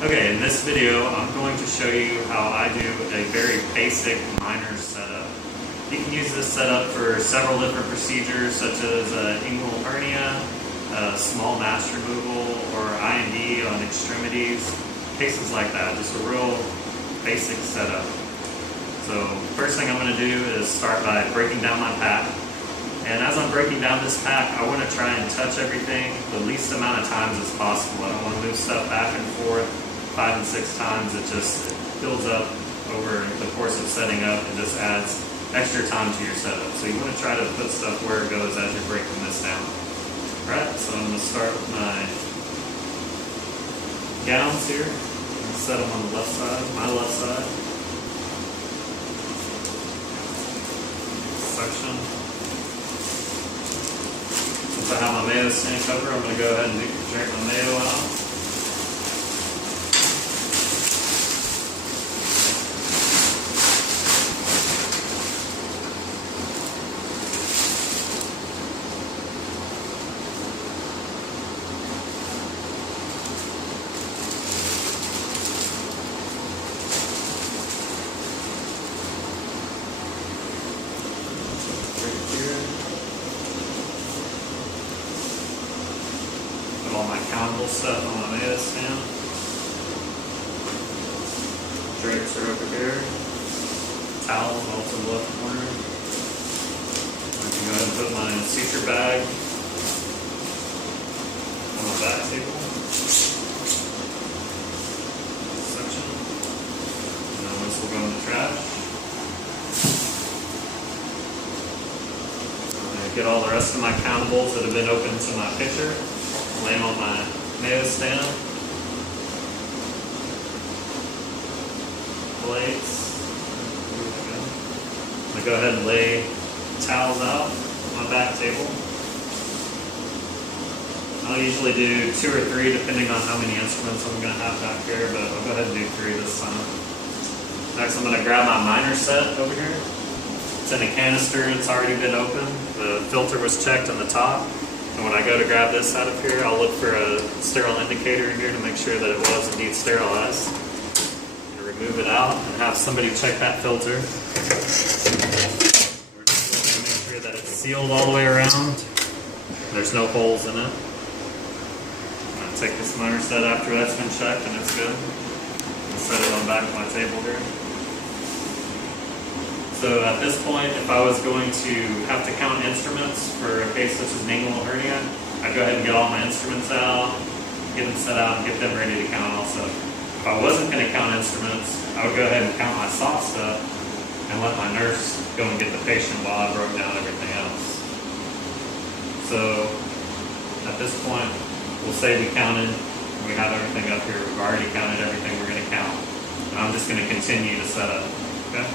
Okay, in this video, I'm going to show you how I do a very basic minor setup. You can use this setup for several different procedures, such as inguinal hernia, small mass removal, or I&D on extremities, cases like that. Just a real basic setup. So first thing I'm going to do is start by breaking down my pack. And as I'm breaking down this pack, I want to try and touch everything the least amount of times as possible. I don't want to move stuff back and forth 5 and 6 times. It just builds up over the course of setting up and just adds extra time to your setup. So you want to try to put stuff where it goes as you're breaking this down. Alright, so I'm going to start with my gowns here. I'm going to set them on the left side, my left side. Section. Since I have my mayo stand cover, I'm going to go ahead and drink my mayo out. Put all my countable stuff on my mayo stand. Drapes are over here. Towels also in the left corner. I can go ahead and put my suture bag on my back table. Section. And then this will go in the trash. Get all the rest of my countables that have been open to my pitcher. Lay them on my mayo stand. Plates. I'm going to go ahead and lay towels out on my back table. I'll usually do 2 or 3 depending on how many instruments I'm going to have back here, but I'll go ahead and do 3 this time. Next I'm going to grab my minor set over here. It's in a canister, it's already been opened. The filter was checked on the top. And when I go to grab this out of here, I'll look for a sterile indicator here to make sure that it was indeed sterilized. And remove it out and have somebody check that filter. We're just going to make sure that it's sealed all the way around. There's no holes in it. I'm going to take this minor set after that's been checked and it's good. And set it on back of my table here. So at this point, if I was going to have to count instruments for a case such as an inguinal hernia, I'd go ahead and get all my instruments out, get them set out, and get them ready to count also. If I wasn't going to count instruments, I would go ahead and count my soft stuff and let my nurse go and get the patient while I broke down everything else. So at this point, we'll say we counted, we have everything up here, we've already counted everything we're going to count. And I'm just going to continue to set up, okay?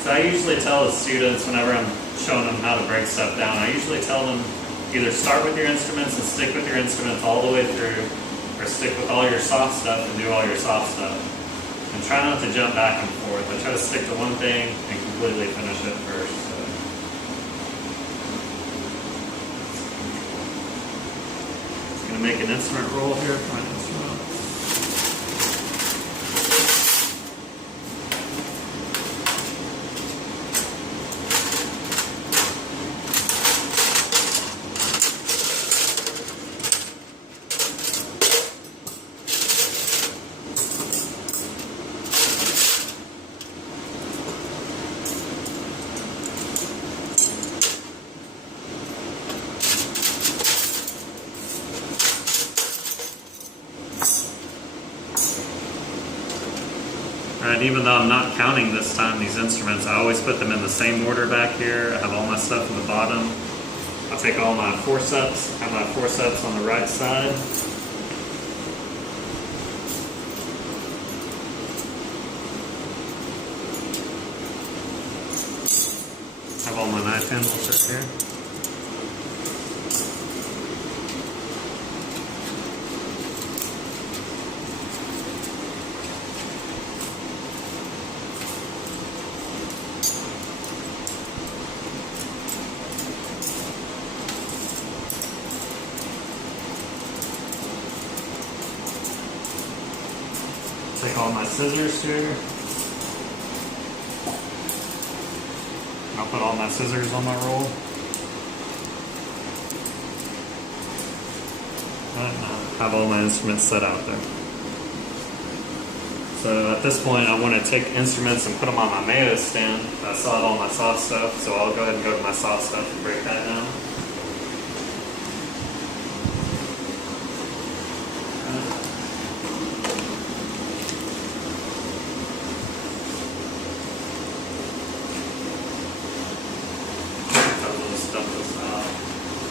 So I usually tell the students whenever I'm showing them how to break stuff down, I usually tell them either start with your instruments and stick with your instruments all the way through, or stick with all your soft stuff and do all your soft stuff. And try not to jump back and forth. I try to stick to one thing and completely finish it first. So. Just going to make an instrument roll here for my instrument. Alright, even though I'm not counting this time these instruments, I always put them in the same order back here. I have all my stuff in the bottom. I'll take all my forceps, have my forceps on the right side. Have all my knife handles right here. Take all my scissors here. I'll put all my scissors on my roll. Right, now I have all my instruments set out there. So at this point, I want to take instruments and put them on my mayo stand. I still have all my soft stuff, so I'll go ahead and go to my soft stuff and break that down.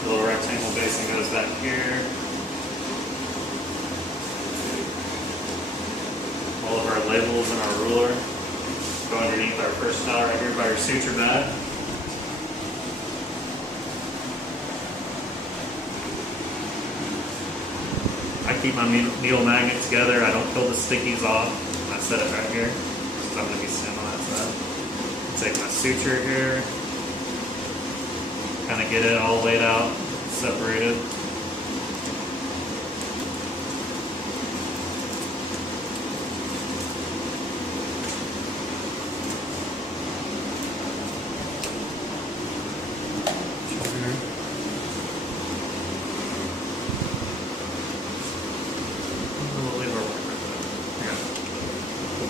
The little rectangle basing goes back here. All of our labels and our ruler go underneath our first tile right here by our suture bag. I keep my needle magnet together. I don't pull the stickies off. I set it right here, so I'm going to be standing on that side. Take my suture here, kind of get it all laid out, separated.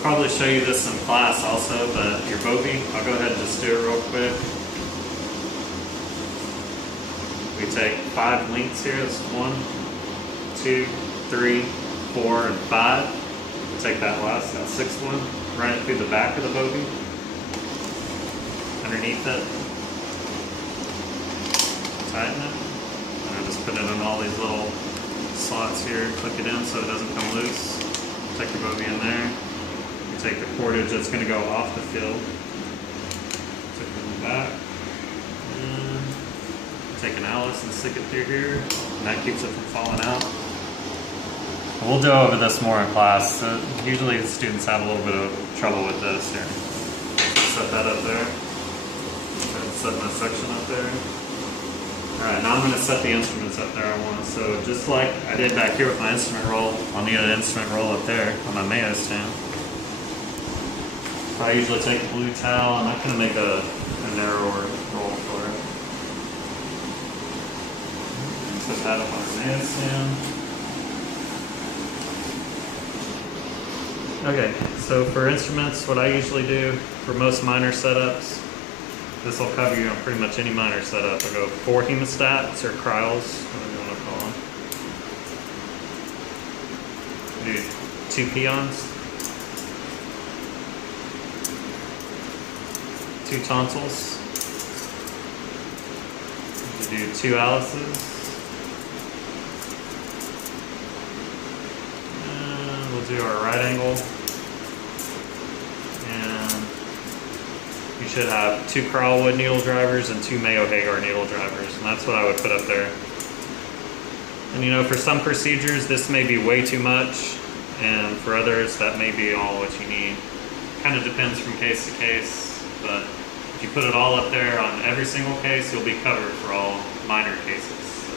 Probably show you this in class also, but your bogey, I'll go ahead and just do it real quick. We take 5 links here. It's 1, 2, 3, 4, and 5. We'll take that last, that 6th one, run it through the back of the bogey, underneath it, tighten it, and I just put it in all these little slots here, click it in so it doesn't come loose. Take your bogey in there. Take the cordage that's going to go off the field, take it in the back, and take an Alice and stick it through here, and that keeps it from falling out. And we'll go over this more in class. Usually the students have a little bit of trouble with this here. Set that up there, set my section up there. Alright, now I'm going to set the instruments up there I want. So just like I did back here with my instrument roll, I'll need an instrument roll up there on my mayo stand. I usually take a blue towel, and I'm not going to make a narrower roll for it. Put that up on the mayo stand. Okay, so for instruments, what I usually do for most minor setups, this will cover you on pretty much any minor setup. I go 4 hemostats or cryos, whatever you want to call them. Do 2 peons. 2 tonsils, we'll do 2 Alices, and we'll do our right angle, and you should have 2 Crowellwood needle drivers and 2 Mayo Hagar needle drivers, and that's what I would put up there. And you know, for some procedures this may be way too much, and for others that may be all what you need. Kind of depends from case to case, but if you put it all up there on every single case, you'll be covered for all minor cases. So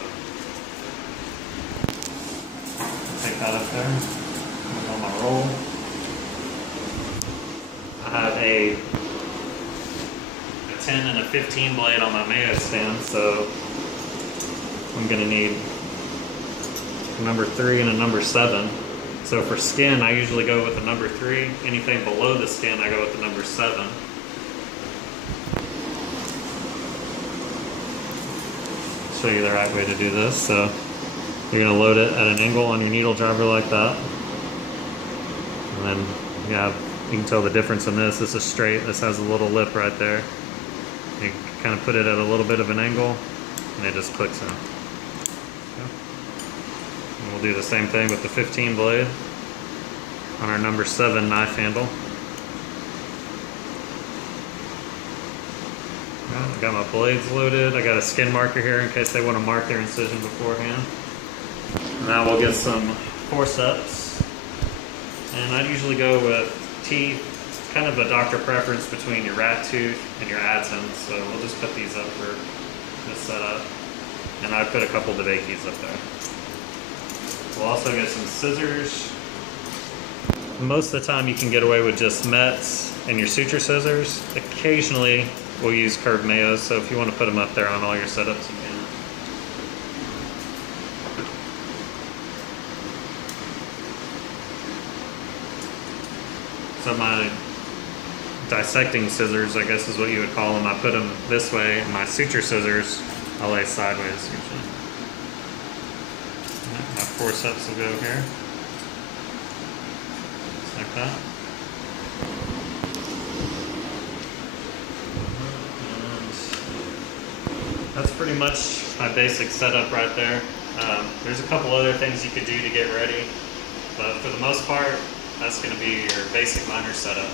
take that up there, put it on my roll. I have a 10 and a 15 blade on my mayo stand, so I'm going to need a number 3 and a number 7. So for skin, I usually go with the number 3. Anything below the skin, I go with the number 7. Show you the right way to do this. So you're going to load it at an angle on your needle driver like that, and then you can tell the difference in this. This is straight. This has a little lip right there. You kind of put it at a little bit of an angle, and it just clicks in. Okay. And we'll do the same thing with the 15 blade on our number 7 knife handle. I got my blades loaded. I got a skin marker here in case they want to mark their incision beforehand. Now we'll get some forceps. And I'd usually go with teeth. It's kind of a doctor preference between your rat tooth and your Adson. So we'll just put these up for this setup. And I put a couple DeBakey's up there. We'll also get some scissors. Most of the time you can get away with just mets and your suture scissors. Occasionally we'll use curved mayos, so if you want to put them up there on all your setups, you can. So my dissecting scissors, I guess is what you would call them, I put them this way, and my suture scissors I lay sideways usually. My forceps will go here, just like that. And that's pretty much my basic setup right there. There's a couple other things you could do to get ready, but for the most part, that's going to be your basic miner setup.